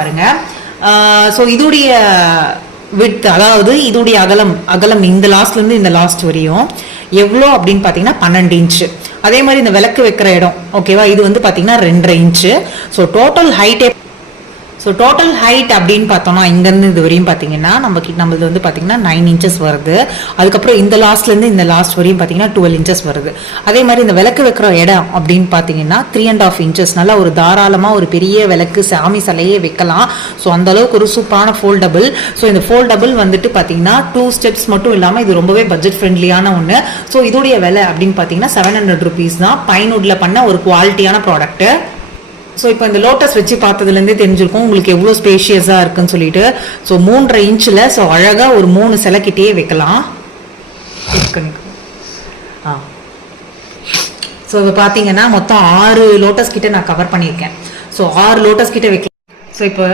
பாருங்கள். ஸோ இதோடைய விட்த், அதாவது இதோடைய அகலம் இந்த லாஸ்ட்லேருந்து இந்த லாஸ்ட் வரையும் எவ்வளோ அப்படின்னு பார்த்தீங்கன்னா 12 இன்ச்சு. அதே மாதிரி இந்த விளக்கு வைக்கிற இடம் ஓகேவா, இது வந்து பார்த்தீங்கன்னா 2.5 இன்ச்சு. ஸோ டோட்டல் ஹைட் அப்படின்னு பார்த்தோம்னா இங்கேருந்து இது வரையும் பார்த்தீங்கன்னா நம்மளது வந்து பார்த்தீங்கன்னா 9 இன்ச்சஸ் வருது. அதுக்கப்புறம் இந்த லாஸ்ட்லேருந்து இந்த லாஸ்ட் வரையும் பார்த்தீங்கன்னா 12 இன்ச்சஸ் வருது. அதே மாதிரி இந்த விளக்கு வைக்கிற இடம் அப்படின்னு பார்த்தீங்கன்னா 3.5 இன்ச்சஸ். நல்லா ஒரு தாராளமாக ஒரு பெரிய விளக்கு சாமி சிலையே வைக்கலாம். ஸோ அந்த அளவுக்கு ஒரு சூப்பரான ஃபோல்டபுள். ஸோ இந்த ஃபோல்டபுள் வந்துட்டு பார்த்தீங்கன்னா 2 ஸ்டெப்ஸ் மட்டும் இல்லாமல் இது ரொம்பவே பட்ஜெட் ஃப்ரெண்ட்லியான ஒன்று. ஸோ இதோடைய விலை அப்படின்னு பார்த்தீங்கன்னா 700 rupees தான். பைன்வுட்ல பண்ண ஒரு குவாலிட்டியான ப்ராடக்ட்டு. ஸோ இப்போ இந்த லோட்டஸ் வச்சு பார்த்ததுலேருந்தே தெரிஞ்சிருக்கும் உங்களுக்கு எவ்வளோ ஸ்பேஷியஸாக இருக்குன்னு சொல்லிட்டு. ஸோ 3.5 இன்ச்சில் ஸோ அழகாக ஒரு 3 சிலைக்கிட்டே வைக்கலாம். ஸோ இப்போ பார்த்தீங்கன்னா மொத்தம் 6 லோட்டஸ் கிட்ட நான் கவர் பண்ணியிருக்கேன். ஸோ 6 லோட்டஸ் கிட்ட வைக்கலாம். ஸோ இப்போ